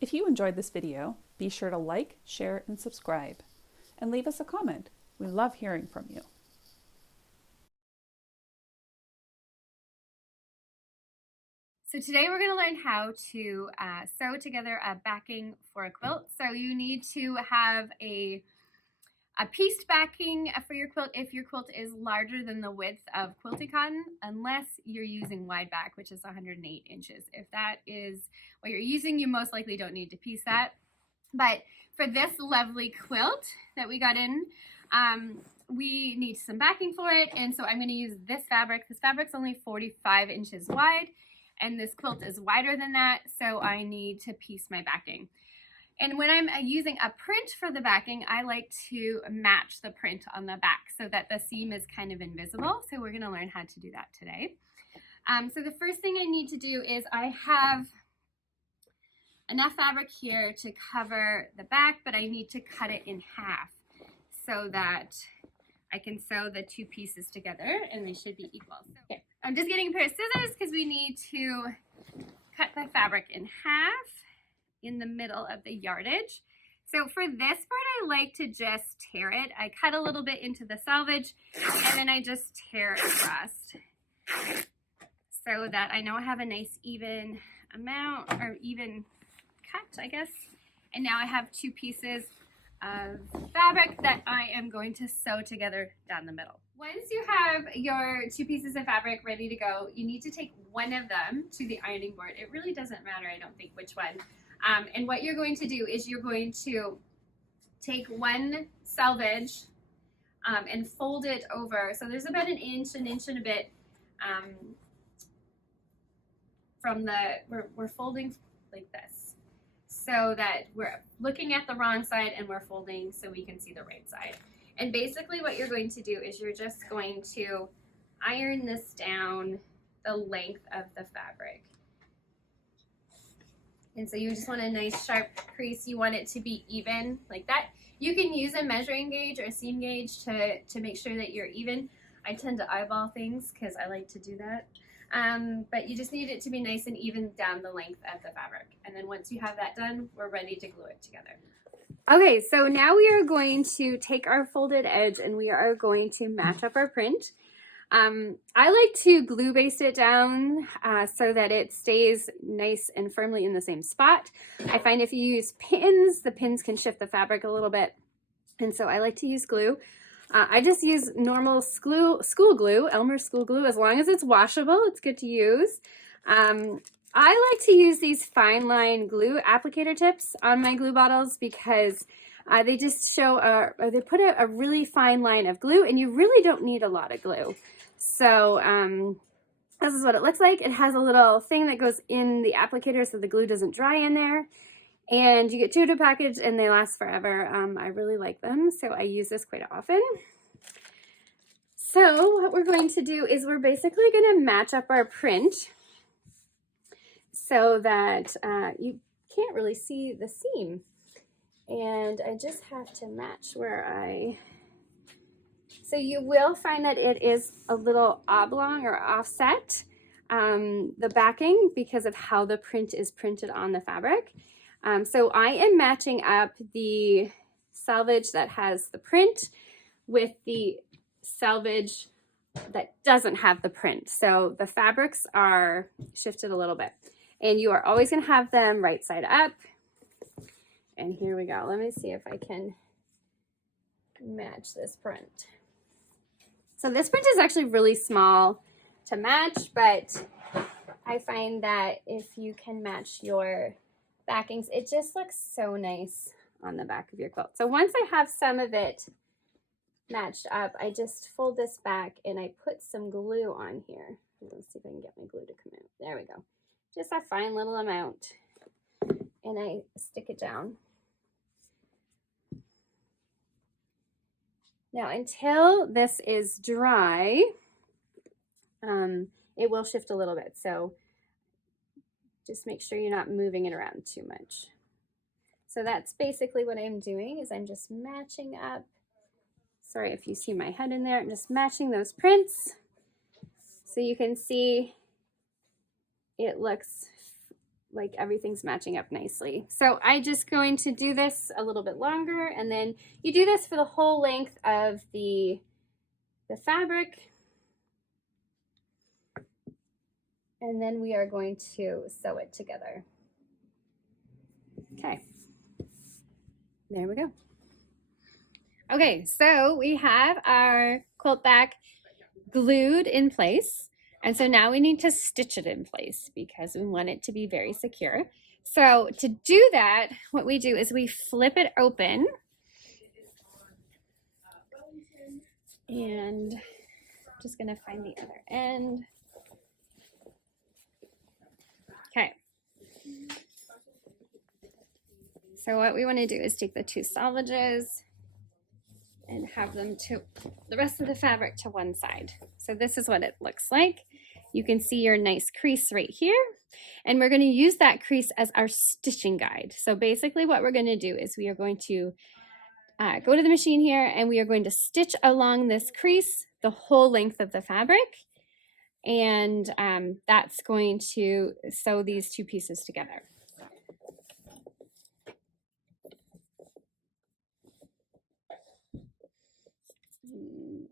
If you enjoyed this video, be sure to like, share, and subscribe, and leave us a comment. We love hearing from you. So today we're going to learn how to sew together a backing for a quilt. So you need to have a pieced backing for your quilt if your quilt is larger than the width of quilting cotton, unless you're using wide back, which is 108 inches. If that is what you're using, you most likely don't need to piece that. But for this lovely quilt that we got in, we need some backing for it, and so I'm going to use this fabric. This fabric's only 45 inches wide, and this quilt is wider than that, so I need to piece my backing. And when I'm using a print for the backing, I like to match the print on the back so that the seam is kind of invisible. So we're going to learn how to do that today. So the first thing I need to do is I have enough fabric here to cover the back, but I need to cut it in half so that I can sew the two pieces together and they should be equal. So, okay. I'm just getting a pair of scissors because we need to cut the fabric in half in the middle of the yardage. So for this part, I like to just tear it. I cut a little bit into the selvage and then I just tear across so that I know I have a nice even amount, or even cut, I guess. And now I have two pieces of fabric that I am going to sew together down the middle. Once you have your two pieces of fabric ready to go, you need to take one of them to the ironing board. It really doesn't matter, I don't think, which one. And what you're going to do is you're going to take one selvage and fold it over. So there's about an inch and a bit from the, we're folding like this, so that we're looking at the wrong side and we're folding so we can see the right side. And basically what you're going to do is you're just going to iron this down the length of the fabric. And so you just want a nice sharp crease. You want it to be even like that. You can use a measuring gauge or a seam gauge to make sure that you're even. I tend to eyeball things because I like to do that. But you just need it to be nice and even down the length of the fabric. And then once you have that done, we're ready to glue it together. Okay, so now we are going to take our folded edge and we are going to match up our print. I like to glue baste it down so that it stays nice and firmly in the same spot. I find if you use pins, the pins can shift the fabric a little bit. And so I like to use glue. I just use normal school glue, Elmer's school glue. As long as it's washable, it's good to use. I like to use these fine line glue applicator tips on my glue bottles because they just show, or they put a really fine line of glue, and you really don't need a lot of glue. So this is what it looks like. It has a little thing that goes in the applicator so the glue doesn't dry in there. And you get two to package and they last forever. I really like them, so I use this quite often. So what we're going to do is we're basically going to match up our print so that you can't really see the seam. And I just have to match where so you will find that it is a little oblong or offset, the backing, because of how the print is printed on the fabric. So I am matching up the selvage that has the print with the selvage that doesn't have the print. So the fabrics are shifted a little bit, and you are always going to have them right side up. And here we go. Let me see if I can match this print. So this print is actually really small to match, but I find that if you can match your backings, it just looks so nice on the back of your quilt. So once I have some of it matched up, I just fold this back and I put some glue on here. Let's see if I can get my glue to come out. There we go. Just a fine little amount. And I stick it down. Now, until this is dry, it will shift a little bit. So just make sure you're not moving it around too much. So that's basically what I'm doing, is I'm just matching up. Sorry if you see my head in there. I'm just matching those prints so you can see it looks like everything's matching up nicely. So I'm just going to do this a little bit longer, and then you do this for the whole length of the fabric. And then we are going to sew it together. Okay, there we go. Okay, so we have our quilt back glued in place. And so now we need to stitch it in place because we want it to be very secure. So to do that, what we do is we flip it open. And I'm just gonna find the other end. Okay. So what we want to do is take the two selvages and have them to the rest of the fabric to one side. So this is what it looks like. You can see your nice crease right here. And we're going to use that crease as our stitching guide. So basically what we're going to do is we are going to go to the machine here and we are going to stitch along this crease the whole length of the fabric. And that's going to sew these two pieces together.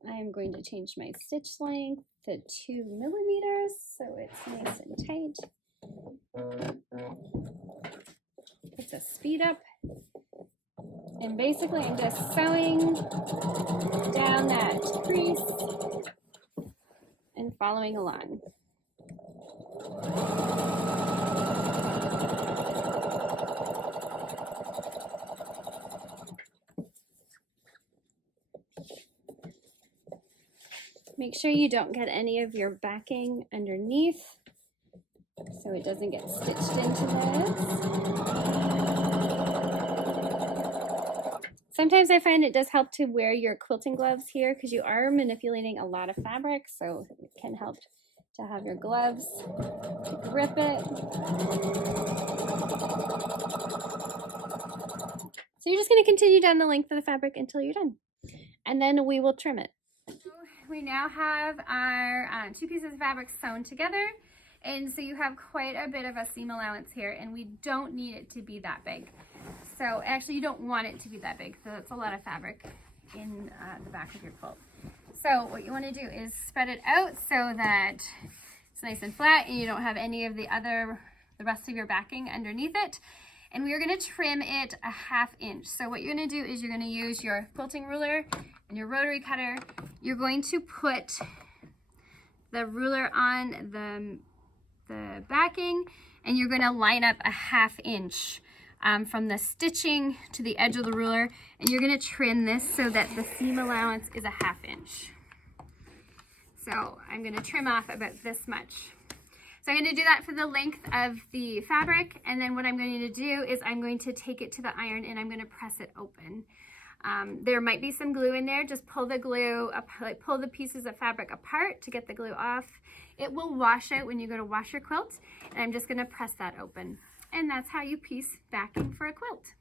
I am going to change my stitch length to 2 millimeters so it's nice and tight. It's a speed up. And basically I'm just sewing down that crease and following along. Make sure you don't get any of your backing underneath so it doesn't get stitched into this. Sometimes I find it does help to wear your quilting gloves here because you are manipulating a lot of fabric, so it can help to have your gloves to grip it. So you're just going to continue down the length of the fabric until you're done, and then we will trim it. We now have our two pieces of fabric sewn together, and so you have quite a bit of a seam allowance here, and we don't need it to be that big. So actually you don't want it to be that big, so that's a lot of fabric in the back of your quilt. So what you want to do is spread it out so that it's nice and flat and you don't have any of the rest of your backing underneath it. And we are going to trim it a 1/2 inch. So what you're going to do is you're going to use your quilting ruler and your rotary cutter. You're going to put the ruler on the backing, and you're going to line up a 1/2 inch from the stitching to the edge of the ruler, and you're going to trim this so that the seam allowance is a 1/2 inch. So I'm going to trim off about this much. So I'm going to do that for the length of the fabric, and then what I'm going to do is I'm going to take it to the iron and I'm going to press it open. There might be some glue in there. Just pull the glue up, pull the pieces of fabric apart to get the glue off. It will wash out when you go to wash your quilt, and I'm just going to press that open. And that's how you piece backing for a quilt.